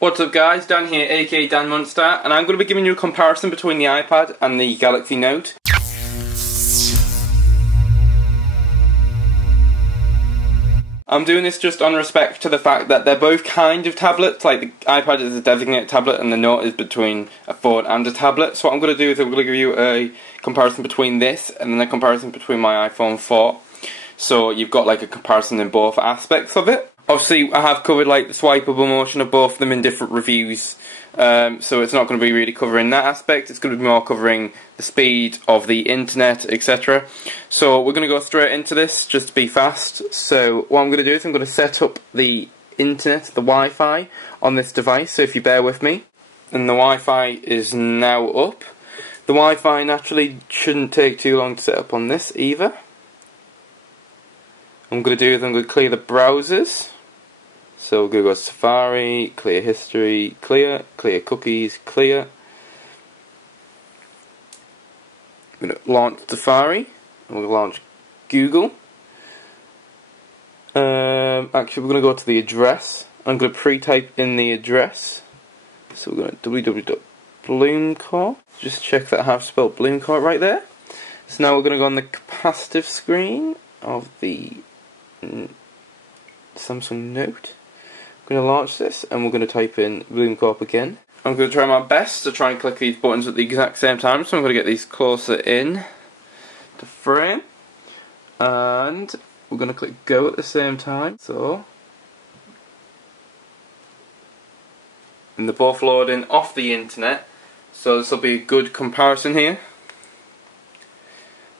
What's up guys, Dan here, aka Dan Munster, and I'm going to be giving you a comparison between the iPad and the Galaxy Note. I'm doing this just on respect to the fact that they're both kind of tablets, like the iPad is a designated tablet and the Note is between a phone and a tablet. So what I'm going to do is I'm going to give you a comparison between this and then a comparison between my iPhone 4. So you've got like a comparison in both aspects of it. Obviously I have covered like the swipeable motion of both of them in different reviews, so it's not going to be really covering that aspect. It's going to be more covering the speed of the internet, etc. So we're going to go straight into this just to be fast. So what I'm going to do is I'm going to set up the internet, the Wi-Fi on this device, so if you bear with me. And the Wi-Fi is now up. The Wi-Fi naturally shouldn't take too long to set up on this either. What I'm going to do is I'm going to clear the browsers. So we're going to go Safari, clear history, clear cookies, clear. I'm going to launch Safari, and we'll launch Google. Actually we're going to go to the address. I'm going to pre-type in the address. So we're going to www.bloomcourt. Just check that I have spelled Bloomcourt right there. So now we're going to go on the capacitive screen of the Samsung Note. I'm going to launch this and we're going to type in Bloomcourt again. I'm going to try my best to try and click these buttons at the exact same time, so I'm going to get these closer in to frame, and we're going to click go at the same time. So, and they're both loading off the internet, so this will be a good comparison here.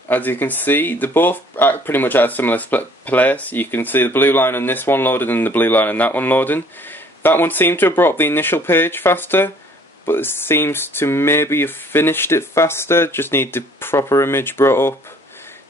As you can see, they're both pretty much at a similar split place. You can see the blue line on this one loaded and the blue line on that one loading. That one seemed to have brought up the initial page faster, but it seems to maybe have finished it faster. Just need the proper image brought up.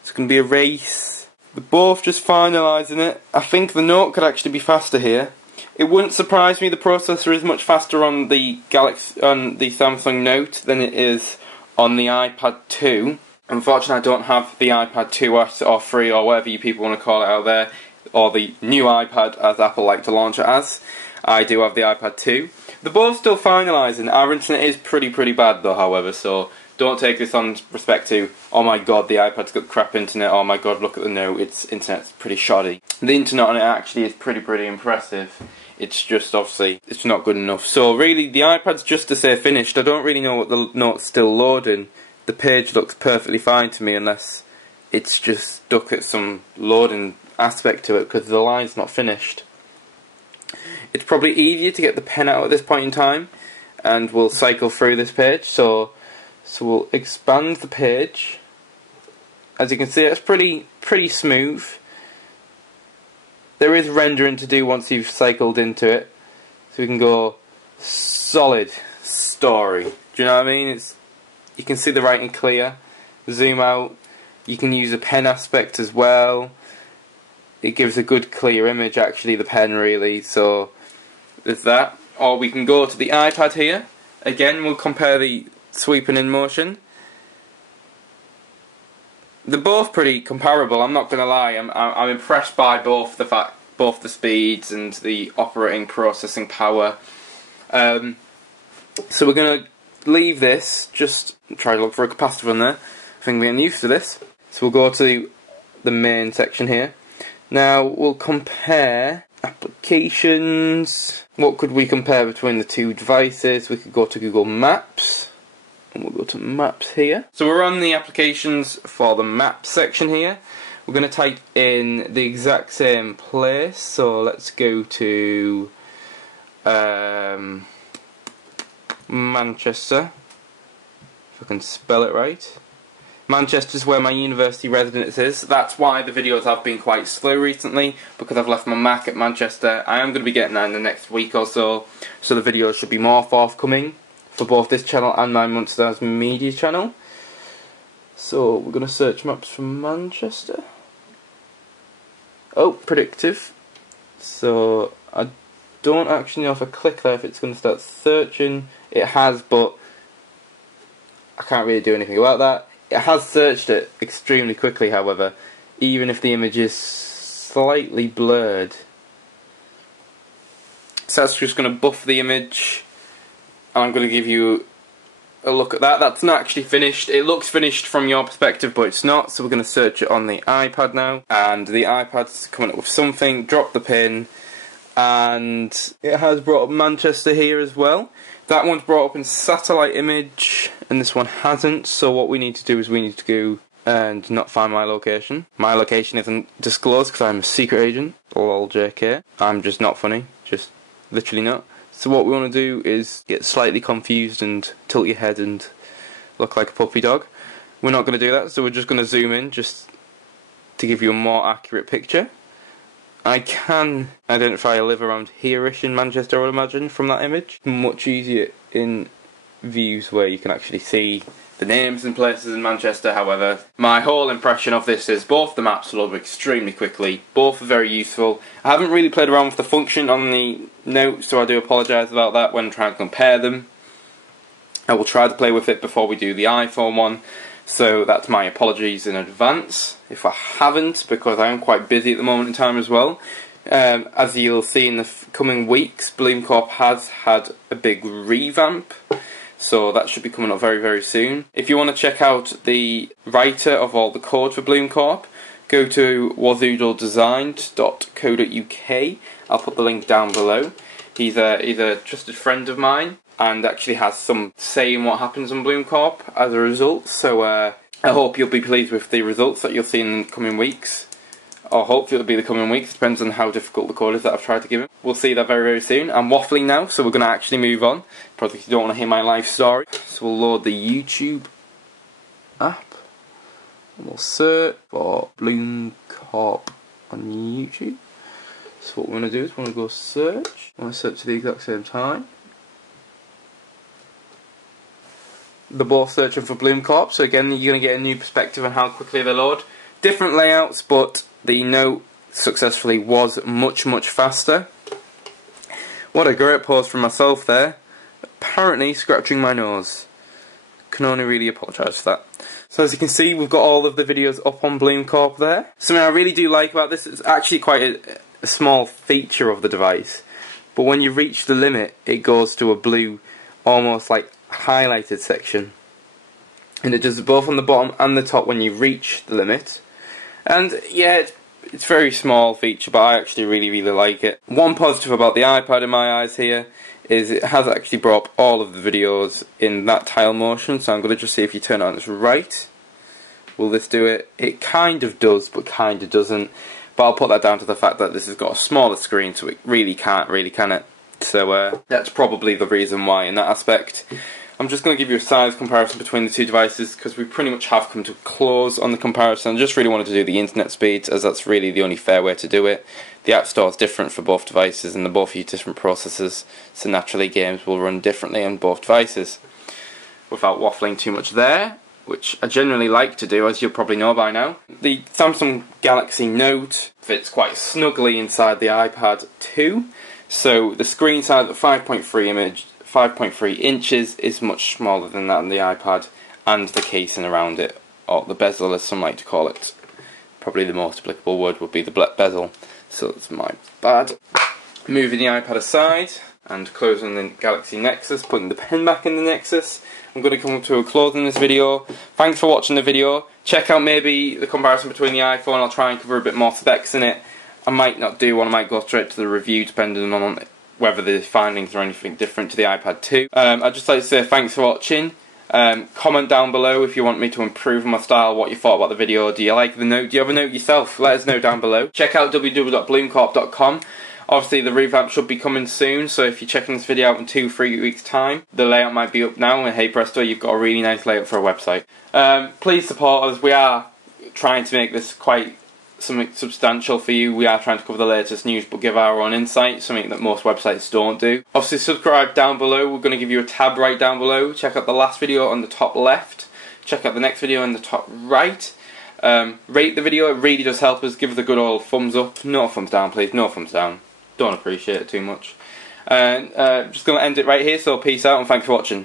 It's going to be a race. They're both just finalising it. I think the Note could actually be faster here. It wouldn't surprise me the processor is much faster on the Samsung Note than it is on the iPad 2. Unfortunately, I don't have the iPad 2S or 3 or whatever you people want to call it out there, or the new iPad as Apple like to launch it as. I do have the iPad 2. They're both still finalising. Our internet is pretty bad though, however, so don't take this on respect to, oh my god, the iPad's got crap internet, oh my god, look at the Note, its internet's pretty shoddy. The internet on it actually is pretty impressive. It's just, obviously, it's not good enough. So really, the iPad's just to say finished. I don't really know what the Note's still loading. The page looks perfectly fine to me unless it's just stuck at some loading aspect to it because the line's not finished. It's probably easier to get the pen out at this point in time, and we'll cycle through this page. So we'll expand the page. As you can see, it's pretty smooth. There is rendering to do once you've cycled into it. So we can go solid story. Do you know what I mean? You can see the writing clear. Zoom out. You can use a pen aspect as well. It gives a good clear image actually, the pen really, so there's that. Or we can go to the iPad here. Again, we'll compare the sweeping in motion. They're both pretty comparable, I'm not going to lie. I'm impressed by both the speeds and the operating processing power. So we're going to leave this, just try to look for a capacitor on there. I think we're getting used to this. So we'll go to the main section here. Now we'll compare applications. What could we compare between the two devices? We could go to Google Maps, and we'll go to Maps here. So we're on the applications for the Maps section here. We're going to type in the exact same place. So let's go to Manchester, if I can spell it right. Manchester's where my university residence is. That's why the videos have been quite slow recently, because I've left my Mac at Manchester. I am going to be getting that in the next week or so the videos should be more forthcoming for both this channel and my Munsters Media channel. So we're going to search maps for Manchester. Oh, predictive. So I don't actually know if I click there if it's going to start searching. It has, but I can't really do anything about that. It has searched it extremely quickly, however, even if the image is slightly blurred. So that's just going to buff the image, and I'm going to give you a look at that. That's not actually finished. It looks finished from your perspective, but it's not, so we're going to search it on the iPad now, and the iPad's coming up with something. Drop the pin, and it has brought up Manchester here as well. That one's brought up in satellite image, and this one hasn't, so what we need to do is we need to go and not find my location. My location isn't disclosed because I'm a secret agent. Lol JK. I'm just not funny, just literally not. So what we want to do is get slightly confused and tilt your head and look like a puppy dog. We're not going to do that, so we're just going to zoom in just to give you a more accurate picture. I can identify I live around here-ish in Manchester, I would imagine, from that image. Much easier in views where you can actually see the names and places in Manchester. However, my whole impression of this is both the maps load extremely quickly, both are very useful. I haven't really played around with the function on the Note, so I do apologise about that when trying to compare them. I will try to play with it before we do the iPhone one, so that's my apologies in advance if I haven't, because I am quite busy at the moment in time as well. As you'll see in the coming weeks, Bloom Corp has had a big revamp, so that should be coming up very, very soon. If you want to check out the writer of all the code for Bloom Corp, go to wazoodledesigned.co.uk. I'll put the link down below. He's a trusted friend of mine, and actually has some say in what happens on Bloom Corp as a result, so I hope you'll be pleased with the results that you'll see in the coming weeks. Or hopefully it'll be the coming weeks, depends on how difficult the code is that I've tried to give him. We'll see that very, very soon. I'm waffling now, so we're going to actually move on. Probably you don't want to hear my life story. So we'll load the YouTube app. And we'll search for Bloom Corp on YouTube. So what we're going to do is we're going to go search. I want to search at the exact same time. They're both searching for Bloom Corp, so again you're going to get a new perspective on how quickly they load. Different layouts, but the Note successfully was much, much faster. What a great pose from myself there. Apparently scratching my nose. Can only really apologise for that. So as you can see, we've got all of the videos up on Bloom Corp there. Something I really do like about this is actually quite a small feature of the device. But when you reach the limit, it goes to a blue, almost like highlighted section. And it does it both on the bottom and the top when you reach the limit. And yeah, it's a very small feature, but I actually really, really like it. One positive about the iPad in my eyes here is it has actually brought up all of the videos in that tile motion, so I'm going to just see if you turn it on its right. Will this do it? It kind of does, but kind of doesn't. But I'll put that down to the fact that this has got a smaller screen, so it really can't, can it? So that's probably the reason why in that aspect. I'm just going to give you a size comparison between the two devices because we pretty much have come to a close on the comparison. I just really wanted to do the internet speeds as that's really the only fair way to do it. The App Store is different for both devices and they both use different processors, so naturally games will run differently on both devices. Without waffling too much there, which I generally like to do, as you'll probably know by now, the Samsung Galaxy Note fits quite snugly inside the iPad 2. So the screen size of 5.3 inches is much smaller than that on the iPad, and the casing around it, or the bezel as some like to call it. Probably the most applicable word would be the bezel. So that's my bad. Moving the iPad aside and closing the Galaxy Nexus, putting the pen back in the Nexus. I'm going to come to a close in this video. Thanks for watching the video. Check out maybe the comparison between the iPhone. I'll try and cover a bit more specs in it. I might not do one, I might go straight to the review depending on whether the findings are anything different to the iPad 2. I'd just like to say thanks for watching. Comment down below if you want me to improve my style, what you thought about the video. Do you like the Note? Do you have a Note yourself? Let us know down below. Check out www.bloomcorp.com. Obviously the revamp should be coming soon, so if you're checking this video out in 2-3 weeks time, the layout might be up now, and hey presto, you've got a really nice layout for a website. Please support us. We are trying to make this quite something substantial for you. We are trying to cover the latest news but give our own insight, something that most websites don't do. Obviously subscribe down below. We're going to give you a tab right down below. Check out the last video on the top left. Check out the next video on the top right. Rate the video, it really does help us. Give us a good old thumbs up. No thumbs down please, no thumbs down. Don't appreciate it too much. And just going to end it right here, so peace out and thanks for watching.